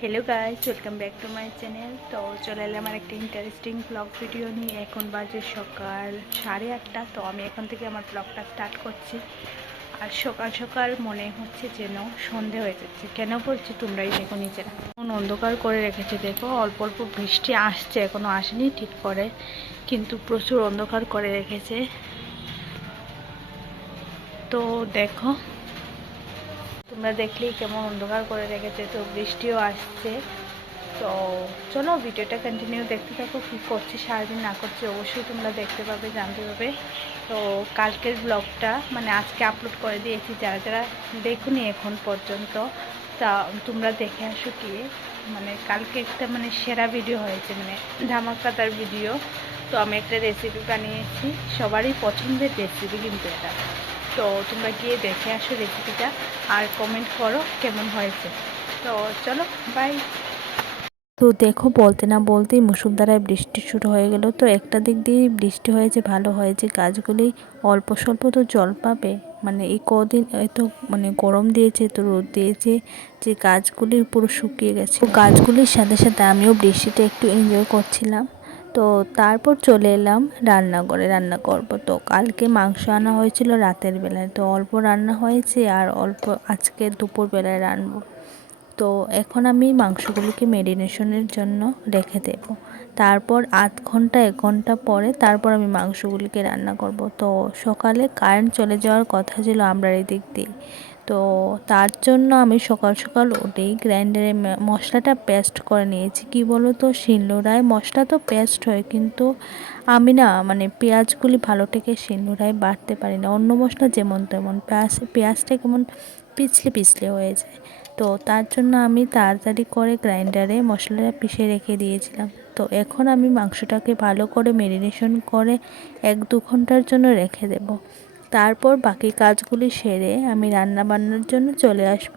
Hello guys, welcome back to my channel. तो चले এলাম আমার একটা ইন্টারেস্টিং ব্লগ ভিডিও নিয়ে। এখন বাজে সকাল 8:30। তো আমি এখন থেকে আমার ব্লগটা স্টার্ট করছি। আর সকাল সকাল মনে হচ্ছে যেন সন্ধে হয়ে যাচ্ছে। কেন বলছি তোমরাই দেখো নিজেরা। এখন অন্ধকার করে রেখেছে, দেখো অল্প অল্প বৃষ্টি আসছে, এখনো আসেনি ঠিক করে, কিন্তু প্রচুর অন্ধকার করে রেখেছে। তো দেখো, তোমরা দেখলেই কেমন অন্ধকার করে রেখেছে, তো বৃষ্টিও আসছে। তো চলো ভিডিওটা কন্টিনিউ দেখতে থাকো। কী করছি সারাদিন না করছি অবশ্যই তোমরা দেখতে পাবে, জানতে পাবে। তো কালকের ব্লগটা মানে আজকে আপলোড করে দিয়েছি, যারা যারা দেখুনি এখন পর্যন্ত তা তোমরা দেখে আসো কি। মানে কালকে একটা মানে সেরা ভিডিও হয়েছে, মানে ধামাকাদার ভিডিও। তো আমি একটা রেসিপি বানিয়েছি, সবারই পছন্দের রেসিপি কিন্তু এটা। তো তোমরা গিয়ে দেখে আসো রেসিপিটা আর কমেন্ট করো কেমন হয়েছে। তো চলো বাই। তো দেখো, বলতে না বলতেই মুষলধারায় বৃষ্টি শুরু হয়ে গেল। তো একটা দিক দিয়ে বৃষ্টি হয়েছে, ভালো হয়েছে, গাছগুলি অল্প স্বল্প তো জল পাবে। মানে এই কদিন এত মানে গরম দিয়েছে, তো রোদ দিয়েছে, যে গাছগুলি পুরো শুকিয়ে গেছে। গাছগুলির সাথে সাথে আমিও বৃষ্টিটা একটু এনজয় করছিলাম। তো তারপর চলে এলাম রান্নাঘরে, রান্না করব। তো কালকে মাংস আনা হয়েছিল রাতের বেলায়, তো অল্প রান্না হয়েছে আর অল্প আজকে দুপুর বেলায় রান্নাবো। তো এখন আমি মাংসগুলিকে ম্যারিনেশনের জন্য রেখে দেব। তারপর আধ ঘন্টা 1 ঘন্টা পরে তারপর আমি মাংসগুলিকে রান্না করব। তো সকালে কারেন্ট চলে যাওয়ার কথা ছিল আমরা এই দিক দিয়ে। তো তার জন্য আমি সকাল সকাল উঠেই গ্রাইন্ডারে মশলাটা পেস্ট করে নিয়েছি। কি বলো তো, শিলনোড়ায় মশলা তো পেস্ট হয়, কিন্তু আমি না মানে পেঁয়াজগুলি ভালো থেকে শিলনোড়ায় বাটতে পারি না। অন্য মশলা যেমন তেমন, পেঁয়াজটা কেমন পিছলে পিছলে হয়ে যায়। তো তার জন্য আমি তাড়াতাড়ি করে গ্রাইন্ডারে মশলাটা পিষে রেখে দিয়েছিলাম। তো এখন আমি মাংসটাকে ভালো করে ম্যারিনেশন করে 1-2 ঘন্টার জন্য রেখে দেব। তারপর বাকি কাজগুলি সেরে আমি রান্না বান্নার জন্য চলে আসব।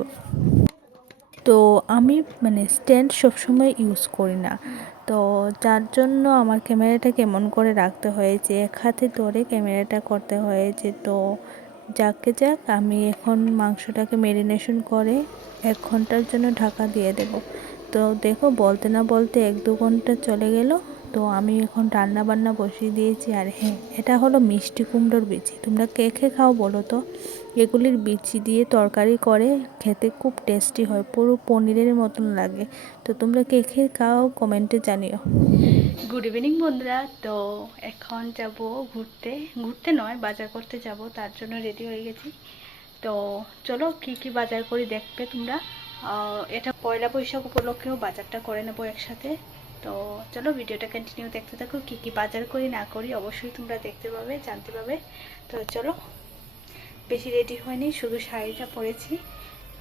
তো আমি মানে স্ট্যান্ড সবসময় ইউজ করি না, তো যার জন্য আমার ক্যামেরাটা কেমন করে রাখতে হয়েছে, এক হাতে ধরে ক্যামেরাটা করতে হয়েছে। তো যাকে যাক, আমি এখন মাংসটাকে ম্যারিনেশন করে 1 ঘন্টার জন্য ঢাকা দিয়ে দেব। তো দেখো, বলতে না বলতে 1-2 ঘন্টা চলে গেল। তো আমি এখন রান্না বান্না বসিয়ে দিয়েছি। আর হ্যাঁ, এটা হলো মিষ্টি কুমড়োর বিচি। তোমরা কে কে খাও বলো তো? এগুলির বিচি দিয়ে তরকারি করে খেতে খুব টেস্টি হয়, পুরো পনিরের মতন লাগে। তো তোমরা কে কে খাও কমেন্টে জানিও। গুড ইভিনিং বন্ধুরা। তো এখন যাব ঘুরতে, ঘুরতে নয় বাজার করতে যাব, তার জন্য রেডি হয়ে গেছি। তো চলো কি কি বাজার করি দেখবে তোমরা। এটা পয়লা বৈশাখ উপলক্ষেও বাজারটা করে নেবো একসাথে। তো চলো ভিডিওটা কন্টিনিউ দেখতে থাকো, কি কি বাজার করি না করি অবশ্যই তোমরা দেখতে পাবে, জানতে পাবে। তো চলো, বেশি রেডি হয়নি, শুধু শাড়িটা পরেছি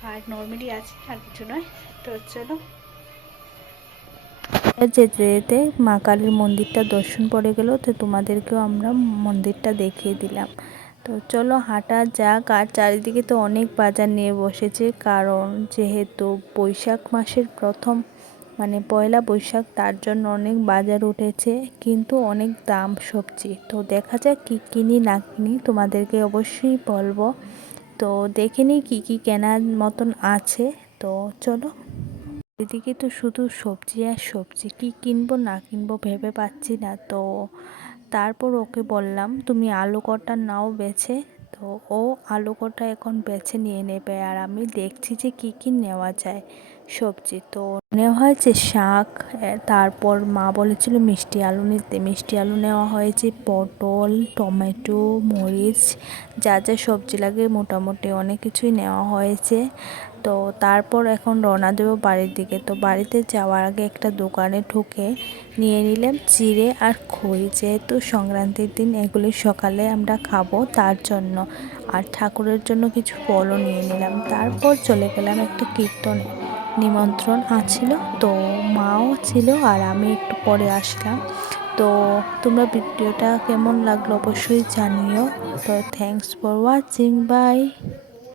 আর নর্মালি আছে, আর কিছু নয়। তো চলো। যেতে যেতে মা কালীর মন্দিরটা দর্শন পড়ে গেল, তো তোমাদেরকেও আমরা মন্দিরটা দেখিয়ে দিলাম। তো চলো হাঁটা যাক। আর চারিদিকে তো অনেক বাজার নিয়ে বসেছে, কারণ যেহেতু বৈশাখ মাসের প্রথম মানে পয়লা বৈশাখ, তার জন্য অনেক বাজার উঠেছে, কিন্তু অনেক দাম সবজি। তো দেখা যাক কী কিনি না কিনি, তোমাদেরকে অবশ্যই বলবো। তো দেখে নিই কী কী কেনার মতন আছে। তো চলো। এদিকে তো শুধু সবজি আর সবজি, কী কিনবো না কিনবো ভেবে পাচ্ছি না। তো তারপর ওকে বললাম তুমি আলু কটা নাও বেছে। তো ও আলু কটা এখন বেছে নিয়ে নেবে, আর আমি দেখছি যে কি কি নেওয়া যায় সবজি। তো নেওয়া হয়েছে শাক, তারপর মা বলেছিল মিষ্টি আলু নিতে, মিষ্টি আলু নেওয়া হয়েছে, পটল, টমেটো, মরিচ, যা যা সবজি লাগে মোটামুটি অনেক কিছুই নেওয়া হয়েছে। তো তারপর এখন রওনা দেবো বাড়ির দিকে। তো বাড়িতে যাওয়ার আগে একটা দোকানে ঢুকে নিয়ে নিলাম চিড়ে আর খই, যেহেতু সংক্রান্তির দিন এগুলি সকালে আমরা খাবো তার জন্য। আর ঠাকুরের জন্য কিছু ফলও নিয়ে নিলাম। তারপর চলে গেলাম একটা কীর্তনে, নিমন্ত্রণ আছিল, তো মাও ছিল আর আমি একটু পরে আসলাম। তো তোমরা ভিডিওটা কেমন লাগলো অবশ্যই জানিও। তো থ্যাংকস ফর ওয়াচিং, বাই।